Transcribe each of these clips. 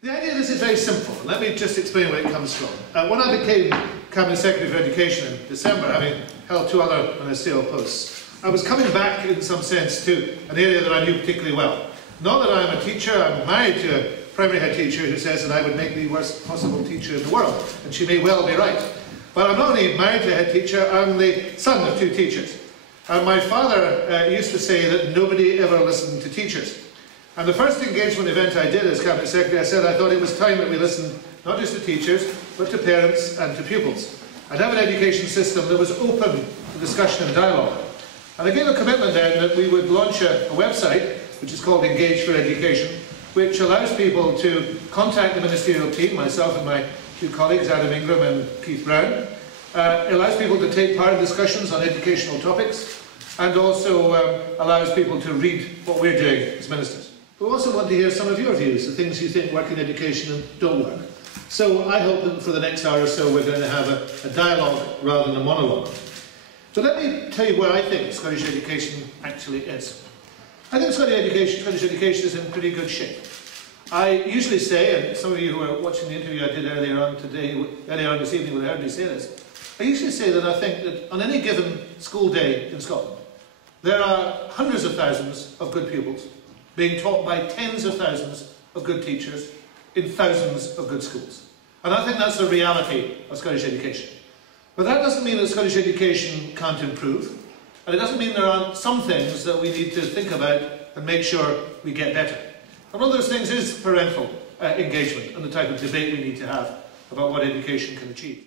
The idea of this is very simple. Let me just explain where it comes from. When I became Cabinet Secretary for Education in December, having held 2 other ministerial posts, I was coming back in some sense to an area that I knew particularly well. Not that I'm a teacher, I'm married to a primary head teacher who says that I would make the worst possible teacher in the world, and she may well be right. But I'm not only married to a head teacher, I'm the son of 2 teachers. And my father used to say that nobody ever listened to teachers. And the first engagement event I did as Cabinet Secretary, I said I thought it was time that we listened not just to teachers, but to parents and to pupils. I'd have an education system that was open to discussion and dialogue. And I gave a commitment then that we would launch a website, which is called Engage for Education, which allows people to contact the ministerial team, myself and my 2 colleagues, Adam Ingram and Keith Brown. It allows people to take part in discussions on educational topics, and also allows people to read what we're doing as ministers. We also want to hear some of your views, the things you think work in education and don't work. So I hope that for the next hour or so we're going to have a dialogue rather than a monologue. So let me tell you where I think Scottish education actually is. I think Scottish education is in pretty good shape. I usually say, and some of you who are watching the interview I did earlier on this evening would have heard me say this, I usually say that I think that on any given school day in Scotland, there are hundreds of thousands of good pupils being taught by tens of thousands of good teachers in thousands of good schools. And I think that's the reality of Scottish education. But that doesn't mean that Scottish education can't improve, and it doesn't mean there aren't some things that we need to think about and make sure we get better. And one of those things is parental engagement and the type of debate we need to have about what education can achieve.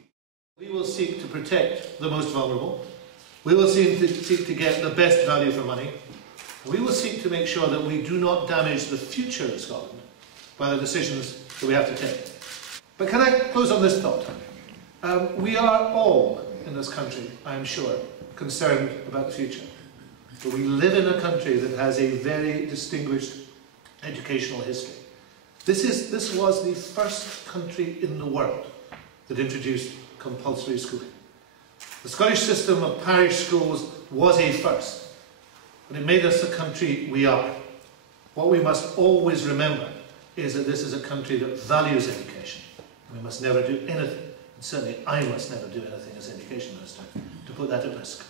We will seek to protect the most vulnerable. We will seek to get the best value for money. We will seek to make sure that we do not damage the future of Scotland by the decisions that we have to take. But can I close on this thought? We are all in this country, I am sure, concerned about the future. But we live in a country that has a very distinguished educational history. This was the first country in the world that introduced compulsory schooling. The Scottish system of parish schools was a first. And it made us the country we are. What we must always remember is that this is a country that values education. We must never do anything, and certainly I must never do anything as Education Minister, to put that at risk.